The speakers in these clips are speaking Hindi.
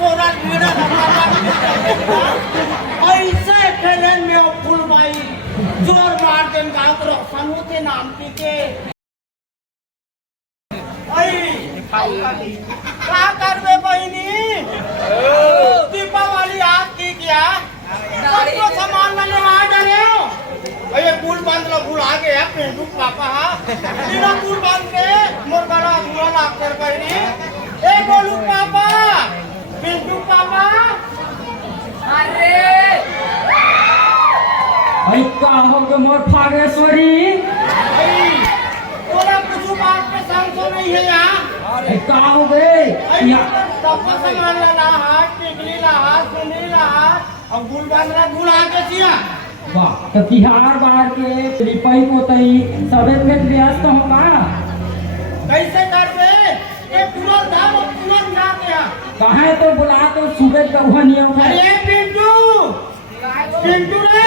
सोना कीड़ा ऐसे खेले में फूल भाई जोर मार देन गाँव तो रोशन होते नाम के क्या करवे बहनी दीपावली आपकी क्या सबको सामान लाने आ डरे हो ये पुल बंद लो पुल आ गया पेंटू पापा बिना पुल बंद के मोर बड़ा बुरा लाग कर बहनी ए बोलू पापा पेंटू पापा अरे भाई का हो गए मोर फागेश्वरी तोरा कुछ बात पे समझो नहीं है यहाँ का हो गए सबको सामान लाना हाथ टिकली ला हाथ सुनी ला हाथ अब गुल बांधना गुल आगे चिया वाह तो तिहार बार के रिपाई पोतई सबे में व्यस्त हो का कैसे करबे ये पूरा धाम और पूरा ना दे कहे तो बुला तो सुबह कहुआ नियम है अरे पिंटू रे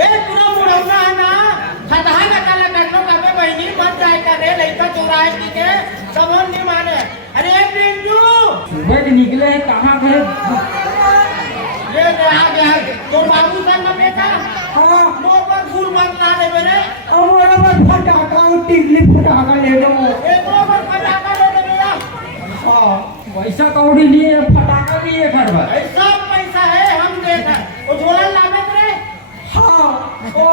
ये पूरा मुड़ौना है ना खतहा का काला कटलो करबे बहनी बन जाए का रे लइका चोराए की के सबन नहीं माने अरे पिंटू सुबह के निकले हैं कहाँ गए ये आ गया तो बाबू सन ना बेटा हां मोर पर फूल बंदना दे मेरे हमारा पर फटाका टिकली फटाका ले लो एक और फटाका ले दे भैया हां पैसा कौड़ी लिए फटाका लिए घर में ऐसा पैसा है हम देता वो झोला लावे रे हाँ ओ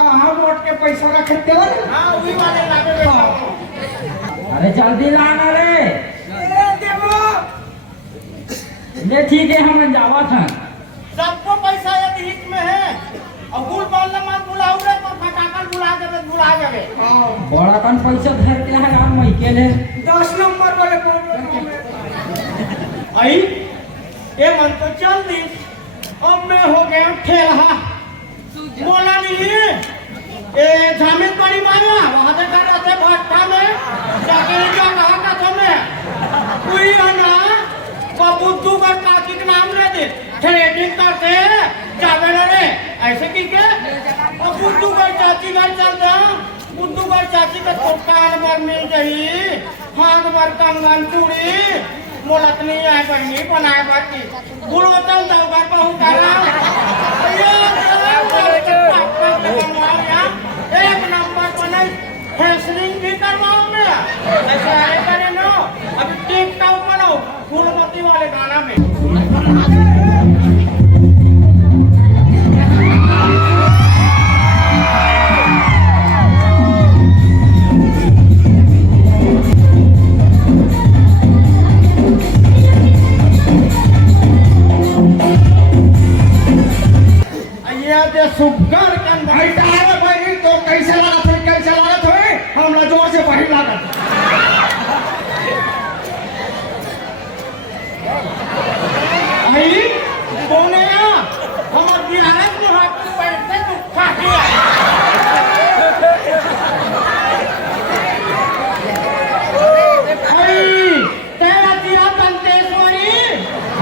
कहाँ वोट के पैसा रखते हो हां वही वाले लावे बेटा अरे जल्दी लाना रे देवो ले ठीक है हम जावा था सबको पैसा यदि हित में है और गुल बोलना मत बुलाओ रे तो फटाकल बुला देवे बड़ा कन पैसा धर के है यार मैं के ले 10 नंबर वाले आई ये मन तो चल दी अब मैं हो गया ठेला बोला नहीं ए जामिन पड़ी मारिया वहां से कर रहे थे भट्टा में जाके क्या कहा का तुम्हें कोई ना बुद्धू का काकी के नाम ले दे थ्रेडिंग करते जावे रे ऐसे की के और बुद्धू का चाची घर चल जा बुद्धू का चाची का कान भर मिल गई हाथ भर कंगन चूड़ी मोलत नहीं है बहनी बनाए बाकी गुड़ो चल जाओ घर पर हूँ करा एक नंबर पर नहीं फेसलिंग भी करवाओ मैं ऐसे आए करे नो अभी टिकटॉक बनाओ फूलमती वाले गाना में ये सुगर कन भाई तारे भाई तो कैसे लगा थे हमरा जोर से बही लागत आई बोले हमर बिहार में हाथ पैर से दुखा किया आई तेरा दिया दंतेश्वरी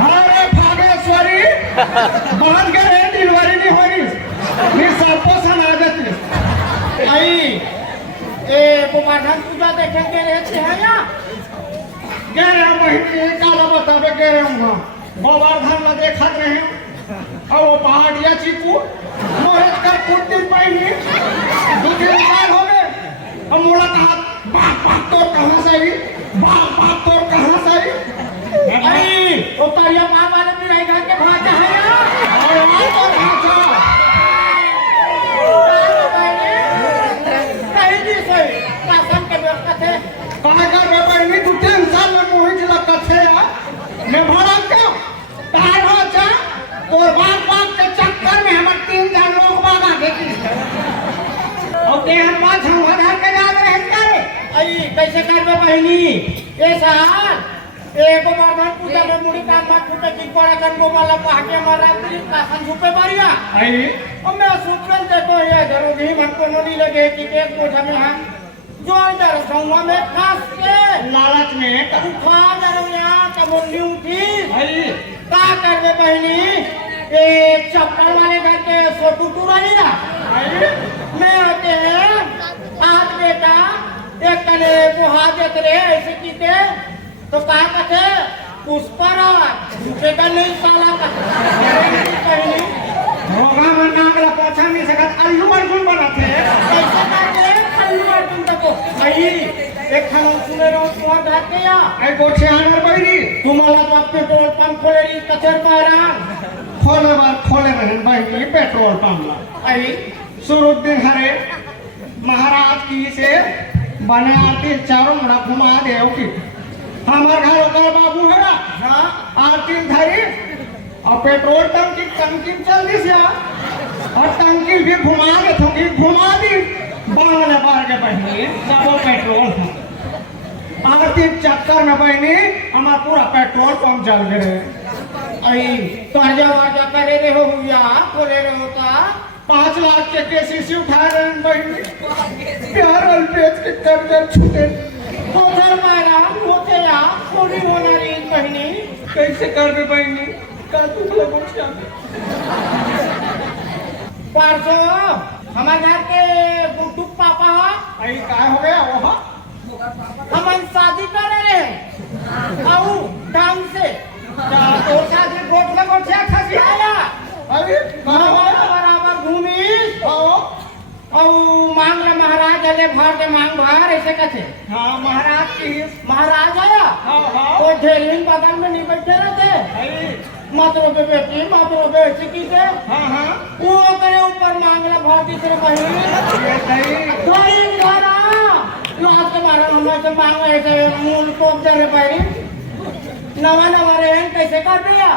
अरे भागेश्वरी बांध के रे डिलीवरी नहीं हो रही ये सबको सुना देती आई ए गोवर्धन पूजा देखे के रहते हैं या गए रहे महीने काला बतावे गए रहे हूँ गोवर्धन ला देखत रहे और वो पहाड़िया चीकू मोहित कर कुछ दिन पहले 2-3 साल हो गए हम मोड़ा कहा बाप तो कहाँ से आई बाप तो कहाँ से आई अरे वो करिया बाप वाले भी नहीं घर के भाषा है यार और भाषा कहीं भी सही शासन के व्यवस्था थे कहाँ कर रहे बहनी 2-3 साल में मोहित लगा थे यार मैं भरा क्यों तार हो चा और बाप के चक्कर में हम 3 लोग बागा देखी और ते हम 5 हम आधार के याद रहे करे आई कैसे करबे बहनी ए साल एको बार पूजा में मुड़ी का मत फुटे की पड़ा कर को वाला पहाके मारा तेरी कासन छुपे मारिया आई और मैं सूत्रन देखो ये जरो भी मन को नहीं लगे कि एक कोठा में हम जोर जर संगवा में खास के लालच में उठा जरो यहां तब उठी आई का करबे बहनी ए चप्पल वाले घर के सोटू टूरा नहीं ना मैं आते हैं आज बेटा एक कने को हाथ देते रहे ऐसे कीते तो कहा कहते पुष्पराज झुकेगा नहीं साला का कहनी होगा मन नागला पहुंचा नहीं सकत अल्लू अर्जुन बना थे कैसे करके अल्लू अर्जुन तक सही एक खाना सुने रहो तुम्हार घाट के या ऐ गोठे आनर बैरी तुम्हाला तो पेट्रोल पंप खोले री कचर पारान खोले रहन भाई पेट्रोल पंप आई सुरुद्दीन हरे महाराज की से बने आरती चारों मुड़ा घुमा दे की हमार घर ओकर बाबू है ना हां आरती धरी और पेट्रोल टंकी चल दी से और टंकी भी घुमा के थोड़ी घुमा दी बांगले बार के बहनी सब पेट्रोल था आरती चक्कर में बहनी हमारा पूरा पेट्रोल पंप जल गए आई ताजा वाजा करे रे हो या बोले रे होता 5 लाख के केसीसी उठा रहे हैं बहनी प्यार अल्पेज के कर्ज छूटे होकर मारा होते या थोड़ी होना रही बहनी कैसे कर दे बहनी का दुख लगो परसों हमारे घर के गुड्डू पापा आई काय हो गया वो हम शादी कर रहे हैं आओ ढंग से तो शादी गोठ खसी आया अरे बराबर घूमी और मांग ले महाराज अले भर के मांग भर ऐसे कैसे हाँ महाराज आया तो ढेलिन बगल में नहीं बैठे रहते मातरों के बेटी मातरों के चिकी से वो करे ऊपर मांग ले भर तीसरे महीने लास्ट बार हम से मांग ऐसे मूल को जरे पैरी नवा रहे कैसे कर दिया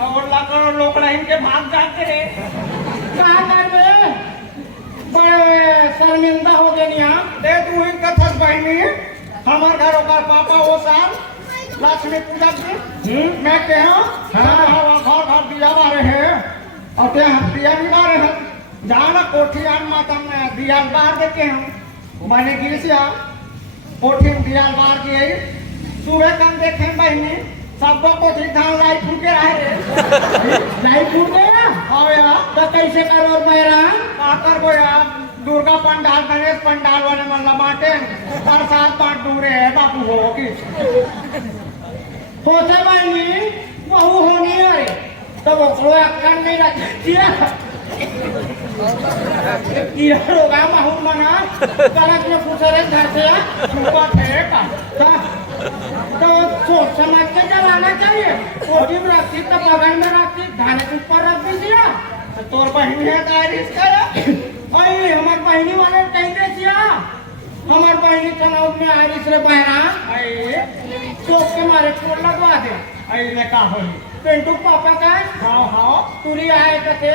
और लाकर लोग इनके भाग जाते रे कहा कर दे बड़े शर्मिंदा हो गए यहाँ दे तू इनका थक बहनी हमारे घरों का पापा वो साल लक्ष्मी पूजा की मैं कह घर दिया बारे है और दिया भी बारे है जाना कोठियान माता में दिया बार देखे हम मैंने गिरसिया कोठी में दिया बार की सुबह कम देखे बहनी सबको कोठी धान लाई फूट के रहे लाई फूट गया हाँ यार तो कैसे करो मेरा आकर को यार दुर्गा पंडाल गणेश पंडाल वाले मतलब बांटे प्रसाद बांट दूरे है बापू हो की सोचे बहनी बहू होनी है तो वो कोई अक्कड़ नहीं रखती रोगा महू मना कलक में फुसरे घर से छुपा फेंका तो सोच समझ के चलाना चाहिए कोठी में रखती तो बगल में रखती धाने के ऊपर रख दीजिए तोर बहनी है दारिश करा अरे हमार बहनी वाले कहीं दे दिया हमार बहनी चनाव में आरिश रे बहना अरे तो के मारे फूल लगवा दे अरे ने का होई पेंटू पापा का हां तुरी आए कते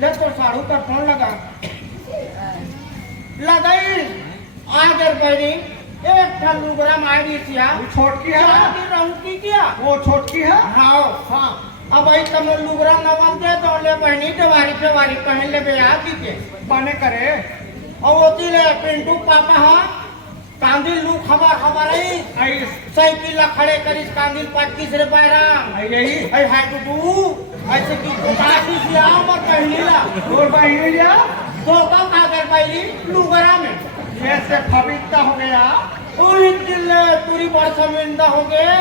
ले तो साड़ू का फोन लगाई आगर बहनी एक ठन लुगरा मारी थिया छोटकी है रंगी किया वो छोटकी है हाँ अब आई तुम लुगरा नवन दे तो ले बहनी देवारी पहन ले बे आ के बने करे और होती ले पिंटू पापा हां कांदिल लू खबर आई साइकिल ला खड़े करिस कांदिल 25 रे पैरा यही आई हाय टू ऐसे की काटी सिया और पहनी ला और पहनी लिया तो का कर पाई लुगरा में ऐसे फबिता हो गया पूरी दिल पूरी बार शर्मिंदा हो गए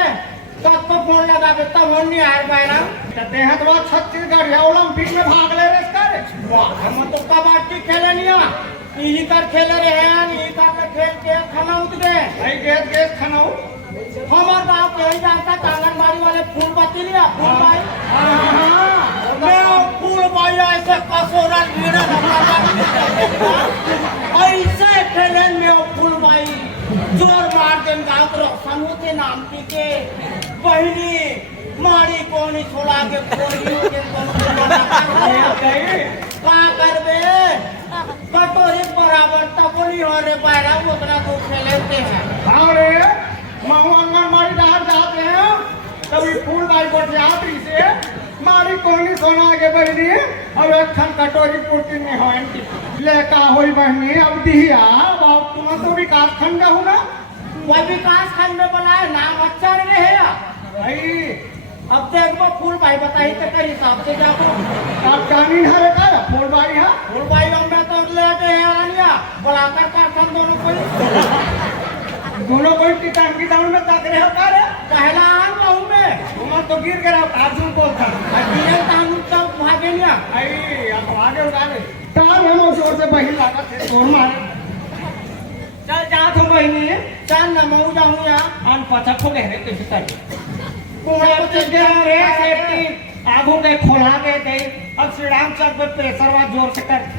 सबको फोन लगा के तब हम नहीं आए पैरा कहते हैं तो छत्तीसगढ़ ओलंपिक में भाग ले रहे कर वाह हम तो कबड्डी खेले लिया यही कर खेले रहे हैं यही कर खेल के खाना उठ गए भाई गेस खाना हमारे गाँव के ही जाता आंगनबाड़ी वाले फूल बत्ती लिया फूल भाई मैं फूल भाई ऐसे कसोरा ऐसे खेले में फूल भाई जोर मार दे गाँव को समूह के नाम के बहनी मारी कोनी छोड़ा के क्या कर बे कटोरी बराबर तकोली हो रे पैरा उतना दूर खेलते हैं अरे महू आंगनबाड़ी बाहर जाते हैं कभी फूल भाई को यात्री से मारी कोनी सोना के बहनी अब एक खन कटोरी पूर्ति में हो लेका हुई बहनी अब दिया बाप तुम तो विकास खंड हो ना वह विकास खंड में बनाए नाम अच्छा रहे भाई अब तो एक बार फूल भाई बताई तो कई हिसाब से जाओ आप कानून है का फूल भाई है फूल भाई हम तो लेके हैं लिया बुलाकर कर दोनों कोई टांग की टाउन में तक रहे हो का रे पहला आन बहु में गिर गया आजू बोलता गिरे तानू तब भागे लिया आई अब आगे उड़ा ले तार हम जोर से बहिन लागा थे तोर मारे चल जा तुम बहिनी चल ना मैं जाऊं या अन पछा खो गए रे कैसे ताई कोड़ा पे गया रे सेफ्टी आगू के खोला के दे अब श्री राम चौक पे प्रेशरवा जोर से कर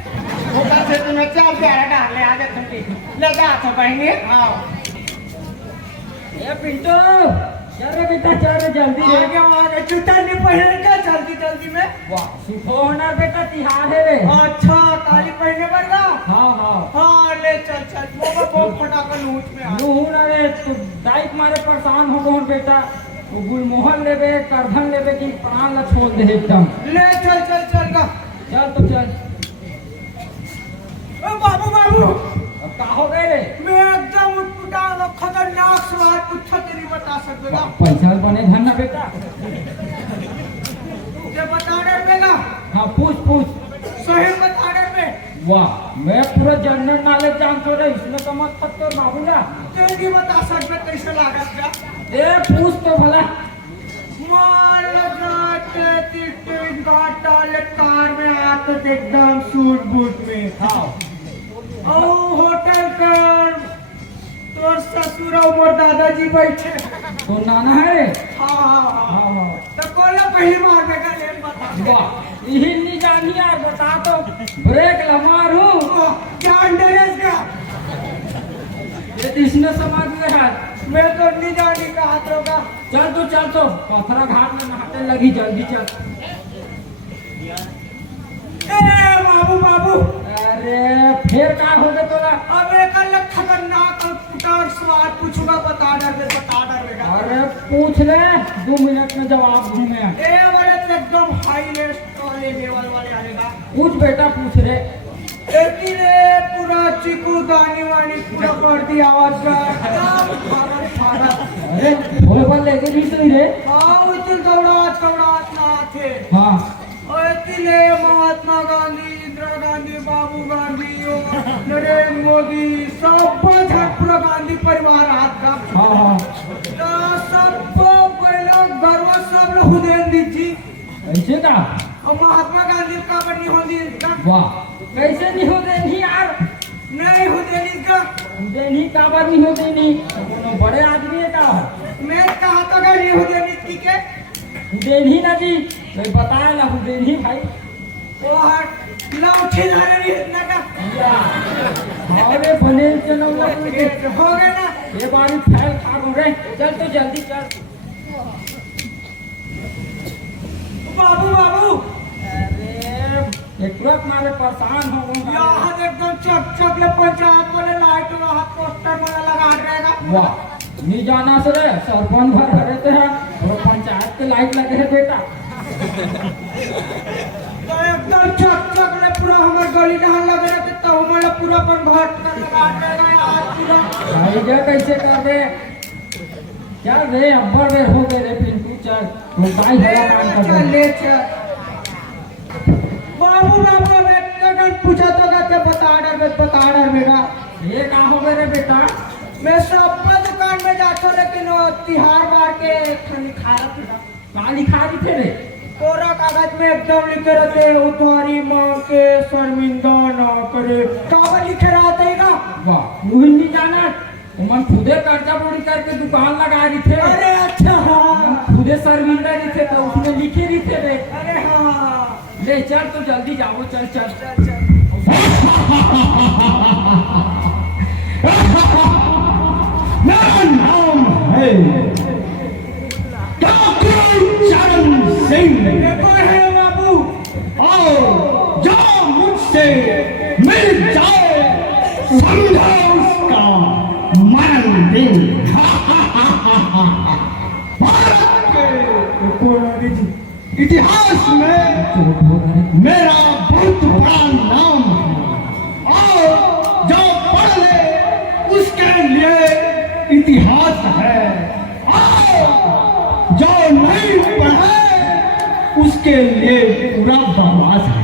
होता से तुम्हें चल प्यारा डाल ले आगे ठंडी ले जा तो बहिनी हां ए पिंटू चल रे बेटा चल रे जल्दी आगे जूता नहीं पहने क्या जल्दी में वाह सुखो होना बेटा तिहार है रे अच्छा काली पहने पड़ेगा हाँ हाँ हाँ ले चल वो बहुत फटाका लूट में आ नू ना रे तू दाइक मारे परेशान हो गए बेटा वो गुलमोहन लेबे करधन लेबे की प्राण ला छोड़ दे एकदम ले चल का चल तो चल ओ बाबू अब का हो गए रे मैं एकदम उठपुटान और खतरनाक सवाल पूछा तेरी बता सकता पैसा बने धन ना बेटा ये बता डरमेगा हाँ पूछ सही बता डरमे वाह मैं पूरा जनरल नॉलेज जानतो रे इसमें तो मत खत तो बाबूला तेरी बता सकते कैसे लागत का ए पूछ तो भला मार लगाते तीन गाटा ले कार में आते एकदम सूट बूट में हाँ ओ होटल कर तोर ससुर और मोर दादाजी बैठे तो नाना है रे हाँ तो कोला पहली बार में का लेन बता वाह यही नहीं जानी यार बता तो ब्रेक लमारू क्या अंडरेस का ये इसने समझ में है मैं तो नहीं जानी कहा होगा चल तो पथरा घाट में नहाते लगी जल्दी चल ए बाबू अरे फिर का हो गया तोरा अब एक अलग खतरनाक पुटार सवाल पूछूंगा बता डरेगा अरे पूछ ले 2 मिनट में जवाब दूंगा ए वाले तो एकदम हाई लेवल वाले आएगा पूछ बेटा पूछ रे एकीने पूरा चिकू दानी वानी पूरा कर दी आवाज का अरे भोले बल लेके भी सही रे हाँ उचिल दौड़ात ना थे हाँ एकीने महात्मा गांधी इंदिरा गांधी बाबू गांधी और नरेंद्र मोदी सब पूरा गांधी परिवार हाथ का हाँ सबको पहले गर्व सब लोग हुदैन दीजी ऐसे का और महात्मा गांधी का बनी होती वाह कैसे नहीं हो देनी यार नहीं हुदैन इसका देनी का बात नहीं हो देनी कोनो बड़े आदमी है का मैं कहा तो गई हुदैन इसकी के देनी ना जी मैं बताया ना देनी भाई वो हट लाठी धरे नहीं इतना का अरे बने चलो हो गए ना ये बारी फैल खा रे चल तो जल्दी चल बाबू अरे तुरंत मारे परेशान हो गए यहाँ एकदम चक ले पंचायत वाले लाइट वहाँ पोस्टर वाला लगा रहेगा वाह नहीं जाना से रे सरपंच भर रहते हैं और पंचायत के लाइट लगे है बेटा तो एकदम चक ले पूरा हमारे गली जहाँ लगे रहते तो हमारा पूरा पर घाट कर लगा रहेगा यार पूरा भाई जा कैसे कर दे चल रे अब्बर रे हो गए रे पिंटू चल तो भाई चल ले चल बाबू मैं पूछा तो कहते बता डर मेरा ये कहाँ हो गए रे बेटा मैं सब दुकान में जाता लेकिन तिहार बार के लिखा कहाँ लिखा रही थे रे कोरा कागज में एकदम लिखे रहते उधारी माँ के शर्मिंदा ना करे कागज लिखे रहते ही ना वाह तू ही नहीं जाना मन खुदे कर्जा बोरी करके दुकान लगा रही थे अरे अच्छा हाँ खुदे शर्मिंदा रही थे तो उसमें लिखे रही थे रे अरे हाँ ले चल तो जल्दी जाओ चल मेरा नाम है चरण सिंह है बाबू आओ जो मुझसे मिल जाए समझो उसका मरण दिन भारत के इतिहास में मेरा बहुत बड़ा नाम है और जो पढ़ ले उसके लिए इतिहास है और जो नहीं पढ़े उसके लिए पूरा बकवास है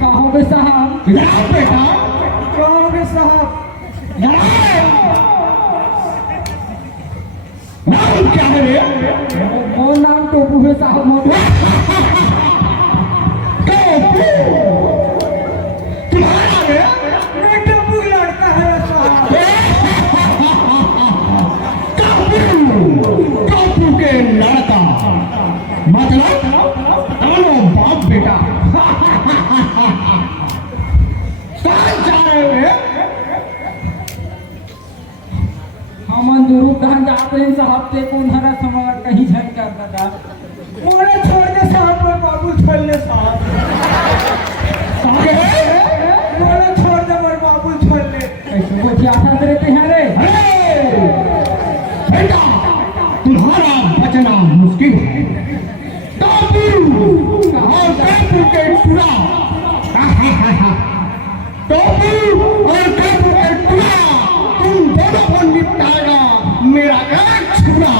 कहोगे साहब कहोगे साहब रे? मोर नाम टोपू है साहब। मोर टोपू तुम्हारा रे? मैं टप्पू का लड़का है साहब। टोपू के लड़का मतलब दोनों बाप बेटा। कहाँ जा रहे हैं? हमन दुरु कहाँ जाते हैं साहब ते कौन हरा समार कहीं झन करता था। मोरे छोड़ दे साहब, मोरे बाबू छोड़ ले साहब। मोरे छोड़ दे, मोरे बाबू छोड़ ले। ऐसे वो ज्यादा रहते हैं रे। अरे बेटा तुम्हारा बचना मुश्किल है। टोपू और टोपू के टुरा, टोपू और टोपू के टुरा तुम दोनों को निपटाएगा मेरा एक छुरा।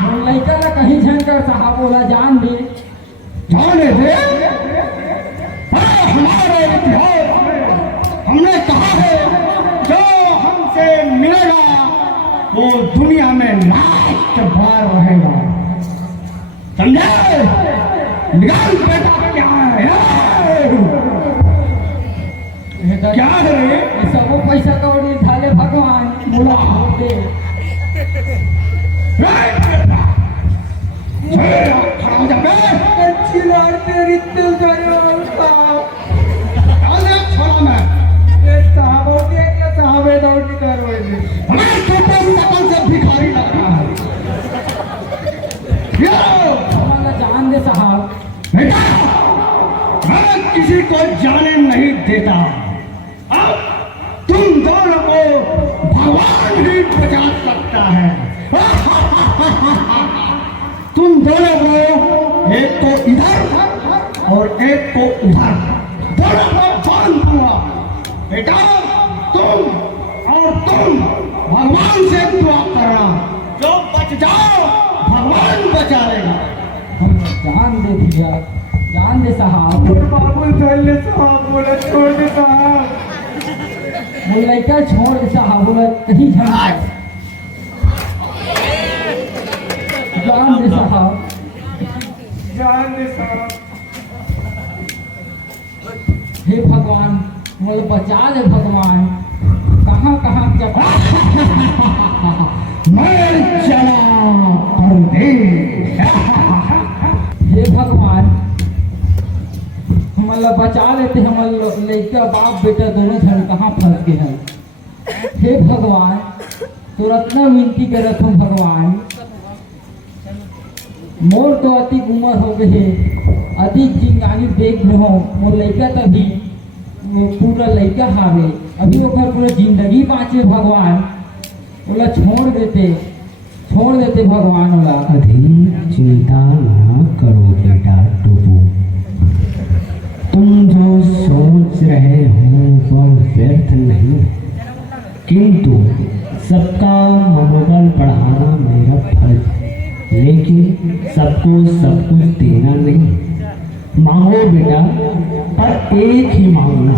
मोर लड़का ला कहीं झन कर साहब बोला जान दे। जाने दे? अरे हमारे इतिहास में हमने कहा है जो हमसे मिलेगा वो दुनिया में लास्ट बार रहेगा। समझे? निकाल बेटा क्या है? क्या है रे? ये सब वो पैसा कौड़ी ढाले भगवान बोला दे। खड़ा हो जा बे। अच्छी लाड़ तेरी दिल जाने वाला साहब। अरे छोड़ा मैं ये साहब हो गया क्या साहब है दौड़ की करवाई। हमारे टोपू नकल से भिखारी लग रहा है। हमारा जान दे साहब। बेटा मैं किसी को जाने नहीं देता। अब तुम दोनों को भगवान ही बचा सकता है। तुम दोनों को एक को इधर और एक को उधर दोनों को बांध दूंगा। बेटा तुम और तुम भगवान से दुआ करना, जो बच जाओ भगवान बचा लेगा। जान दे भैया, जान दे साहब। मोरे बाबू छोड़ ले साहब, मोरे छोड़ दे साहब। वो लड़का छोड़ दे साहब बोला कहीं झन कर। जान दे साहब। जान दे साहब। हे भगवान मुझे बचा ले भगवान। कहाँ कहाँ चपा मैं चला परदेश। हे भगवान हमारा बचा लेते। हमारे लड़का बाप बेटा दोनों जन कहाँ फंस गए हैं। हे भगवान तुरंत न विनती करत हूँ भगवान। मोर तो अधिक उम्र हो गई है, अधिक जिंदगानी देख रहे हो। मोर लड़का तभी पूरा लड़का हावे, अभी ओकर पूरा जिंदगी बाँचे भगवान। बोला छोड़ देते भगवान। बोला अधिक चिंता ना करो बेटा टोपू। तुम जो सोच रहे हो वो व्यर्थ नहीं, किंतु सबका मनोबल बढ़ाना मेरा फर्ज है। लेकिन सबको सब कुछ देना नहीं। मांगो बेटा, पर एक ही मांगना,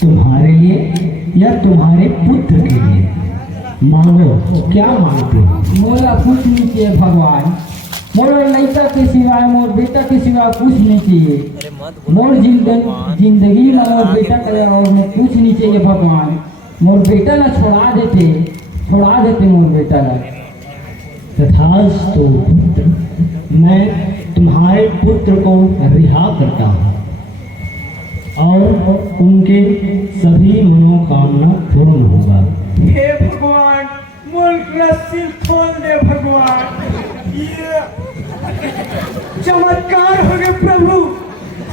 तुम्हारे लिए या तुम्हारे पुत्र के लिए। मांगो, क्या मांगते हो? मोला कुछ नहीं चाहिए भगवान। मोर लड़का के सिवाय, मोर बेटा के सिवाय कुछ नहीं चाहिए। मोर जिंदगी में मोर बेटा का और मैं कुछ नहीं चाहिए भगवान। मोर बेटा ला छोड़ा देते मोर बेटा ला। तथास्तु पुत्र, मैं तुम्हारे पुत्र को रिहा करता हूँ और उनके सभी मनोकामना पूर्ण होगा। हे भगवान मुल्क का सिर खोल दे भगवान। ये चमत्कार हो गए प्रभु,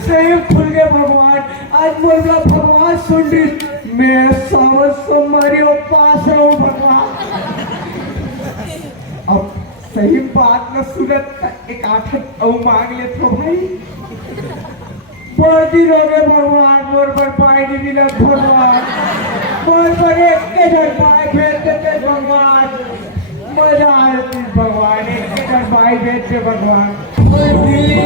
सही खुल गए भगवान। आज बोला भगवान सुन रही, मैं सावन सोमवारी उपवास रहूं भगवान। अब सही बात न सुनत एक आठ मांग ले तो भाई। बहुत दिन हो गए भगवान, मोर पर पाई नहीं मिला भगवान। मोर पर एक के घर पाई भेज देते भगवान। मजा आती भगवान, एक के घर पाई भेजते भगवान। नहीं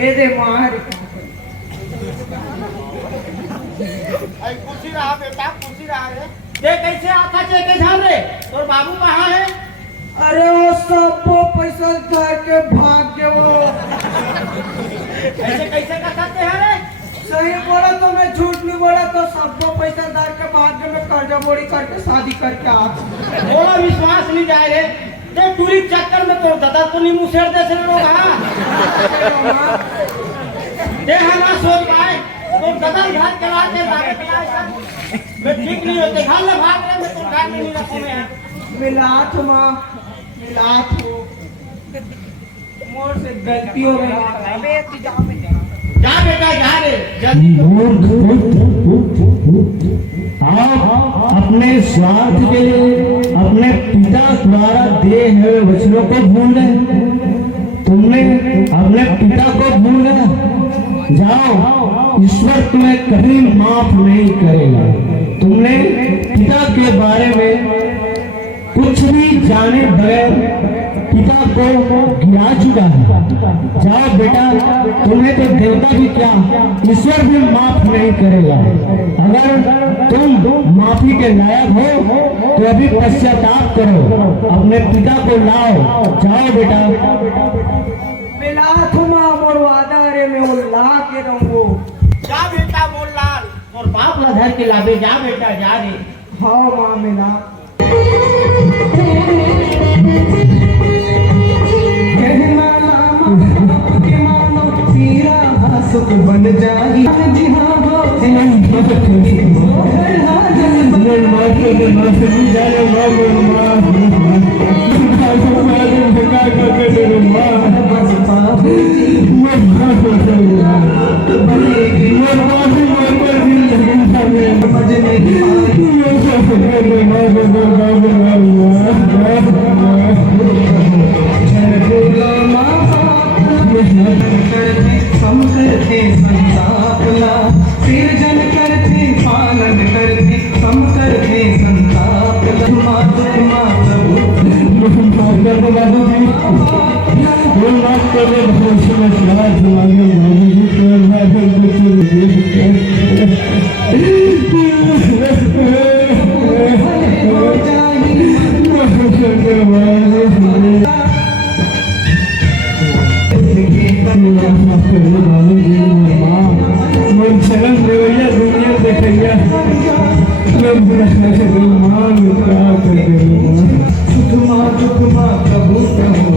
ए दे मार आई खुशी रहा बेटा खुशी रहा रे ये कैसे आता चे के झाल रे और बाबू कहाँ है अरे वो सब पैसा धर के भाग गए वो ऐसे कैसे कर सकते हैं रे सही बोला तो मैं झूठ नहीं बोला तो सबको पैसा धर के भाग गए मैं कर्जा बोरी करके शादी करके आ बोला विश्वास नहीं जाए रे ये टूरिस्ट चक्कर में तो दादा तो नहीं मुँह सेड़ दे से लोग हाँ ये है ना सोच पाए तो दादा घर चला के दादा चला मैं ठीक नहीं होते घर में भाग रहे मैं तो घर में नहीं रखूँ मैं मिलात माँ मिलात हो मोर से गलती हो गई जा बेटा जा रे जल्दी आप अपने स्वार्थ के लिए अपने पिता द्वारा दिए हुए वचनों को भूल गए तुमने अपने पिता को भूल गए जाओ ईश्वर तुम्हें कभी माफ नहीं करेगा तुमने पिता के बारे में कुछ भी जाने बगैर पिता को गिरा चुका है जाओ बेटा तुम्हें तो देवता भी क्या ईश्वर भी माफ नहीं करेगा अगर तुम माफी के लायक हो तो अभी पश्चाताप करो अपने पिता को लाओ जाओ बेटा मिलात माँ मोर वादा रे मैं वो ला के रहूँगो जा बेटा बोल लाल और बाप ला घर के लावे जा बेटा जा रे हाँ माँ मिला सुख बन जाई जी हाँ हम करते संतापला फिर जन करते पालन करते हम करते संतापला शरण देवैया दुनिया देखैया सुख माँ प्रभु प्रभु